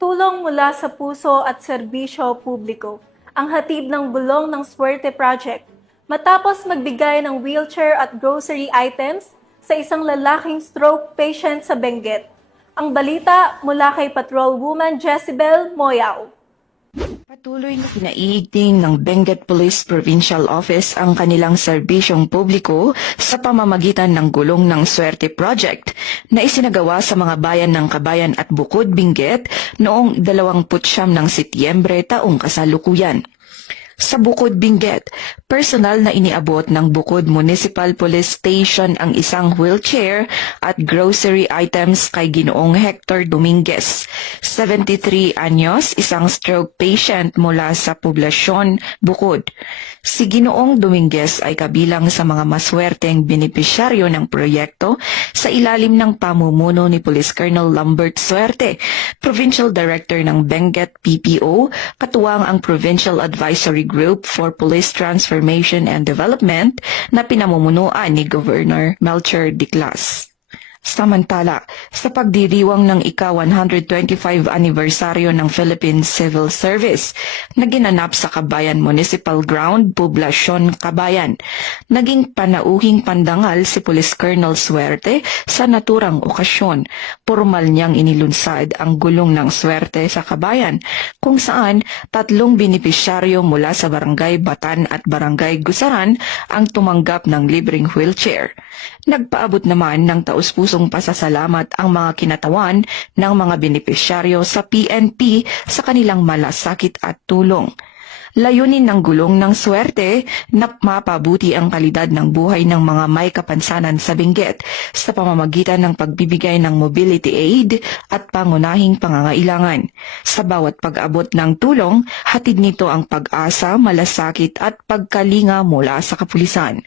Tulong mula sa puso at serbisyo publiko, ang hatid ng bulong ng Swerte Project matapos magbigay ng wheelchair at grocery items sa isang lalaking stroke patient sa Benguet. Ang balita mula kay Patrol Woman Jezebel Moyao. Patuloy na kinaiigting ng Benguet Police Provincial Office ang kanilang serbisyong publiko sa pamamagitan ng gulong ng Swerte Project na isinagawa sa mga bayan ng Kabayan at Bukod, Benguet noong 29 ng Setyembre taong kasalukuyan. Sa Bukod, Benguet, personal na iniabot ng Bukod Municipal Police Station ang isang wheelchair at grocery items kay Ginoong Hector Dominguez, 73 anyos, isang stroke patient mula sa poblasyon Bukod. Si Ginoong Dominguez ay kabilang sa mga maswerteng benepisyaryo ng proyekto sa ilalim ng pamumuno ni Police Colonel Lambert Suerte, Provincial Director ng Benguet PPO, katuwang ang Provincial Advisory Group for Police Transformation and Development na pinamumunuan ni Governor Melchor Diclas. Samantala, sa pagdiriwang ng ika-125 anibersaryo ng Philippine Civil Service na ginanap sa Kabayan Municipal Ground, Poblasyon Kabayan, naging panauhing pandangal si Police Colonel Suerte sa naturang okasyon. Formal niyang inilunsad ang gulong ng Suerte sa Kabayan, kung saan 3 benepisyaryo mula sa Barangay Batan at Barangay Gusaran ang tumanggap ng libreng wheelchair. Nagpaabot naman ng taus-pusong pasasalamat ang mga kinatawan ng mga benepisyaryo sa PNP sa kanilang malasakit at tulong. Layunin ng gulong ng Suerte na mapabuti ang kalidad ng buhay ng mga may kapansanan sa Benguet sa pamamagitan ng pagbibigay ng mobility aid at pangunahing pangangailangan. Sa bawat pag-abot ng tulong, hatid nito ang pag-asa, malasakit at pagkalinga mula sa kapulisan.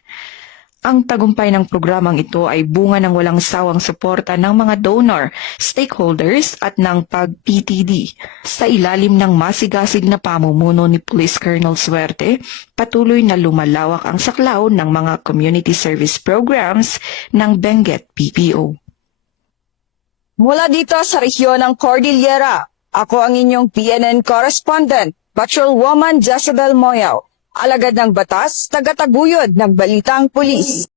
Ang tagumpay ng programang ito ay bunga ng walang sawang suporta ng mga donor, stakeholders at ng pag-PTD. Sa ilalim ng masigasig na pamumuno ni Police Colonel Suerte, patuloy na lumalawak ang saklaw ng mga community service programs ng Benguet PPO. Mula dito sa rehiyon ng Cordillera, ako ang inyong PNN correspondent, Patrol Woman Jezebel Moyao. Alagad ng batas, tagataguyod ng balitang pulis.